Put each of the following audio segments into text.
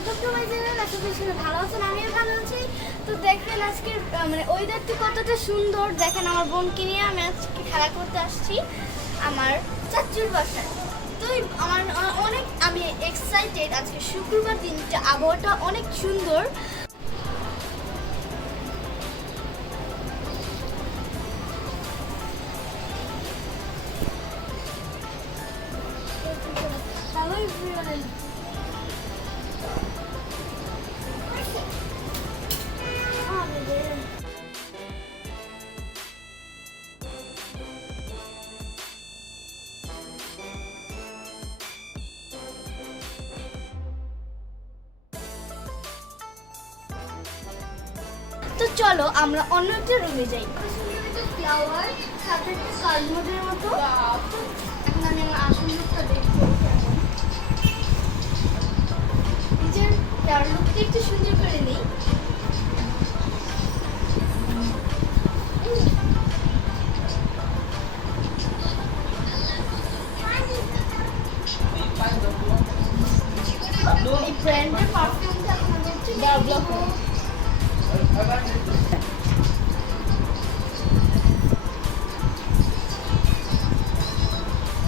Welcome to my channel. আশা করি সবাই ভালো আছেন, আমিও ভালো আছি। তো দেখেন আজকের মানে ওয়েদারটি কতটা সুন্দর। দেখেন আমার বোনকে নিয়ে আমি আজকে খেলা করতে আসছি আমার চাচুর বাসায়। তো আমার অনেক আমি এক্সাইটেড। আজকে শুক্রবার দিনটা আবহাওয়াটা অনেক সুন্দর। Hello everyone. তো চলো আমরা অন্য একটা রুমে যাই। ফ্লাওয়ার সাথে কালমোডের মতো। এখন আমি আমার আসল লুকটা দেখবো। নিজের হেয়ার লুকটা একটু সুন্দর করে নিই। এই ব্র্যান্ডের পারফিউমটা আপনাদের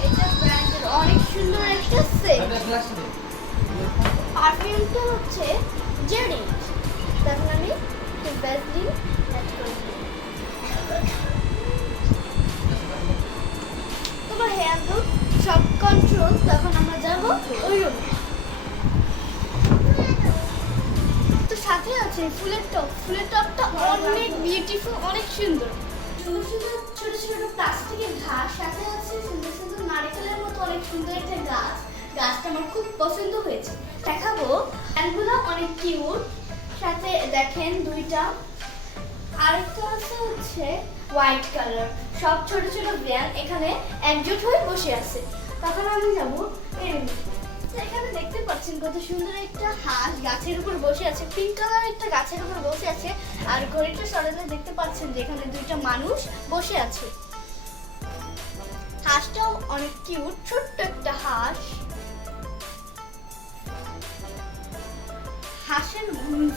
এটা ব্র্যান্ডের অনেক সুন্দর একটা সেট। পারফিউমটা হচ্ছে জেরি। তখন আমি ভ্যাসলিন অ্যাড করে দিই। তোমার হেয়ার লুক সব কন্ট্রোল। তখন আমরা যাবো ওই রুমে। তো সাথে আছে ফুলের টপ। ফুলের টপটা অনেক বিউটিফুল, অনেক সুন্দর। সুন্দর সুন্দর ছোট ছোট প্লাস্টিকের ঘাস, সাথে আছে সুন্দর সুন্দর নারকেলের মতো অনেক সুন্দর একটা গাছ। গাছটা আমার খুব পছন্দ হয়েছে। দেখাবো প্ল্যান্টগুলো অনেক কিউট। সাথে দেখেন দুইটা। আরেকটা আছে হচ্ছে হোয়াইট কালার। সব ছোট ছোট ব্র্যান্ড এখানে একজোট হয়ে বসে আছে। তখন আমি যাবো এখানে দেখতে পাচ্ছেন কত সুন্দর একটা হাঁস গাছের উপর বসে আছে। পিঙ্ক কালার একটা গাছের উপর বসে আছে। আর ঘড়িটা সরালে দেখতে পাচ্ছেন যে এখানে দুইটা মানুষ বসে আছে। হাঁসটাও অনেক কিউট, ছোট্ট একটা হাঁস। হাঁসের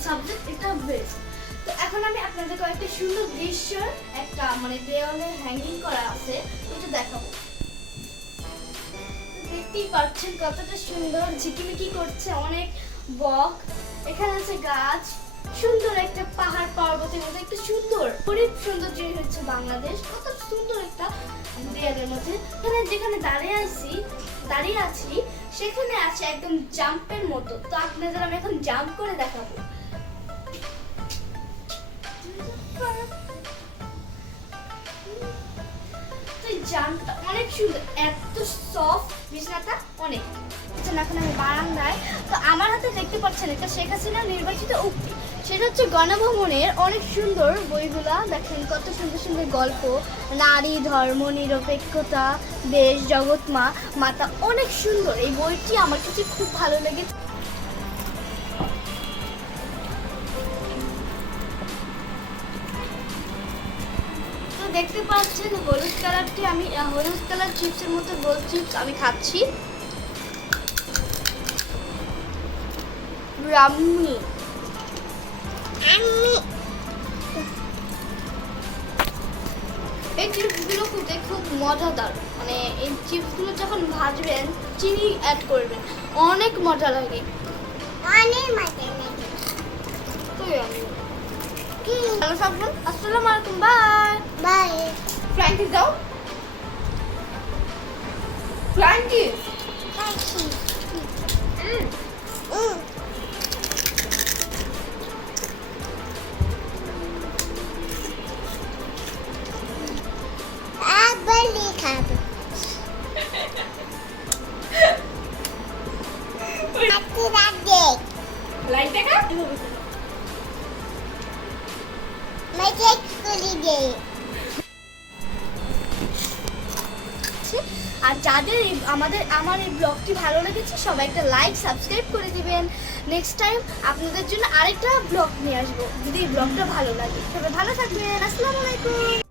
সাবজেক্ট এটা বেস্ট। তো এখন আমি আপনাদের কয়েকটা সুন্দর দৃশ্য একটা মানে দেওয়ালে হ্যাঙ্গিং করা আছে, এটা দেখাবো। দেখতেই পাচ্ছেন কতটা সুন্দর ঝিকিমিকি করছে অনেক বক। এখানে আছে গাছ, সুন্দর একটা পাহাড় পর্বতের মধ্যে একটা সুন্দর খুব সুন্দর জিনিস হচ্ছে বাংলাদেশ। কত সুন্দর একটা দেয়ালের মধ্যে এখানে যেখানে দাঁড়িয়ে আছি সেখানে আছে একদম জাম্পের মতো। তো আপনাদের আমি এখন জাম্প করে দেখাবো। জামটা অনেক সুন্দর, এত সফট বিছানাটা অনেক। এখন আমি বারান্দায়। তো আমার হাতে দেখতে পাচ্ছেন এটা শেখ হাসিনার নির্বাচিত উক্তি। সেটা হচ্ছে গণভবনের অনেক সুন্দর বইগুলা। দেখেন কত সুন্দর সুন্দর গল্প, নারী, ধর্ম, নিরপেক্ষতা, দেশ, জগৎ মা, মাতা, অনেক সুন্দর। এই বইটি আমার কাছে খুব ভালো লেগেছে। দেখতে পাচ্ছেন হলুদ কালারটি আমি হলুদ কালার চিপসের মতো গোল চিপস আমি খাচ্ছি। রাম্মি এই চিপসগুলো খুব মজাদার। মানে এই চিপসগুলো যখন ভাজবেন চিনি অ্যাড করবেন, অনেক মজা লাগে, অনেক মজা লাগে। তো হ্যালো সবজন, আসসালামু আলাইকুম, বাই বাই। ফ্র্যাঙ্কি দাও, ফ্র্যাঙ্কি আবলি খাবো। লাইক দেখা আর যাদের আমার এই ব্লগটি ভালো লেগেছে সবাই একটা লাইক সাবস্ক্রাইব করে দিবেন। নেক্সট টাইম আপনাদের জন্য আরেকটা ব্লগ নিয়ে আসবো যদি এই ব্লগটা ভালো লাগে। সবাই ভালো থাকবেন, আসসালামু আলাইকুম।